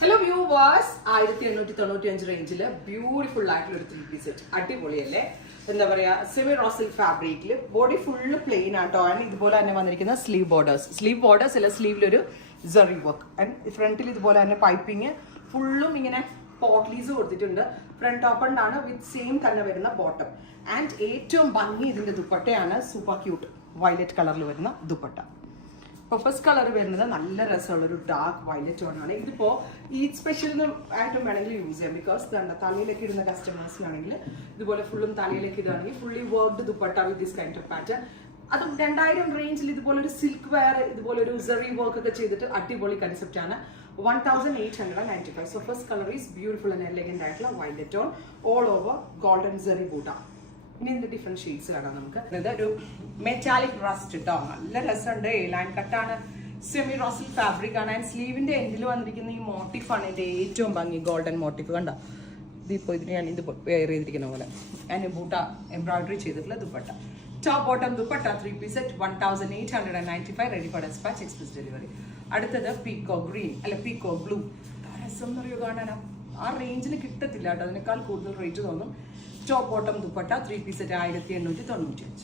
Hello viewers, 1895 റേഞ്ചിൽ beautiful ആയിട്ടുള്ള ഒരു 3 പീസ് സെറ്റ്. അടിപൊളിയല്ലേ? എന്താ പറയാ, സെമി റോസിൽ ഫാബ്രിക്കിൽ ബോഡി ഫുള്ള് പ്ലെയിൻ ആട്ടോ. ആൻഡ് ഇതുപോലെ തന്നെ വന്നിരിക്കുന്ന സ്ലീവ് ബോർഡേഴ്സ് അല്ല, സ്ലീവിലൊരു ജെറി വർക്ക്. ആൻഡ് ഫ്രണ്ടിൽ ഇതുപോലെ തന്നെ പൈപ്പിങ് ഫുള്ളും ഇങ്ങനെ പോട്ട്ലീസ് കൊടുത്തിട്ടുണ്ട്. ഫ്രണ്ട് ഓപ്പൺ ആണ് വിത്ത് സെയിം തന്നെ വരുന്ന ബോട്ടം. ആൻഡ് ഏറ്റവും ഭംഗി ഇതിന്റെ ദുപ്പട്ടയാണ്. സൂപ്പർ ക്യൂട്ട് വയലറ്റ് കളറിൽ വരുന്ന ദുപ്പട്ട. ഇപ്പോൾ ഫസ്റ്റ് കളർ വരുന്നത് നല്ല രസമുള്ള ഒരു ഡാർക്ക് വയലറ്റ് ടോണാണ്. ഇതിപ്പോൾ ഈ സ്പെഷ്യലിന് ആയിട്ടും വേണമെങ്കിൽ യൂസ് ചെയ്യാം. ബിക്കോസ് തലയിലേക്ക് ഇടുന്ന കസ്റ്റമേഴ്സിനാണെങ്കിൽ ഇതുപോലെ ഫുള്ളും തലയിലേക്ക് ഇടുകയാണെങ്കിൽ fully worked dupatta with this kind of pattern. അതും 2000 റേഞ്ചിൽ ഇതുപോലെ ഒരു സിൽക്ക് വെയർ, ഇതുപോലെ ഒരു സെറി വർക്ക് ഒക്കെ ചെയ്തിട്ട് അടിപൊളി കൺസെപ്റ്റ് ആണ്. 1895. So first colour is beautiful and elegant ആയിട്ടുള്ള violet tone all over golden സെറി ബൂട്ട. ഇനി ഇതിന്റെ ഡിഫറെന്റ് ഷെയ്ഡ്സ് കാണാം നമുക്ക്. ഒരു മെറ്റാലിക് റസ്റ്റ് കേട്ടോ, നല്ല രസമുണ്ട്. ലൈൻ കട്ടാണ്, സെമി റോസിൽ ഫാബ്രിക് ആണ്. ആൻഡ് സ്ലീവിന്റെ എൻഡിൽ വന്നിരിക്കുന്ന ഈ മോട്ടീഫ് ആണ് ഇതിന്റെ ഏറ്റവും ഭംഗി. ഗോൾഡൻ മോട്ടീഫ് കണ്ട, ഇതിപ്പോ ഇതിന് ഞാൻ ഇത് വെയർ ചെയ്തിരിക്കുന്ന പോലെ. ആൻഡ് ബൂട്ട എംബ്രോയിഡറി ചെയ്തിട്ടുള്ള dupatta. Top bottom dupatta 3 piece set 1895, ready for despatch, express delivery. അടുത്തത് പീക്കോ ഗ്രീൻ അല്ല പീക്കോ ബ്ലൂ. രസം എന്നറിയോ കാണാനാ, ആ റേഞ്ചിൽ കിട്ടത്തില്ല കേട്ടോ, അതിനേക്കാൾ കൂടുതൽ റേറ്റ് തോന്നും. Top bottom dupatta 3 piece set 1895.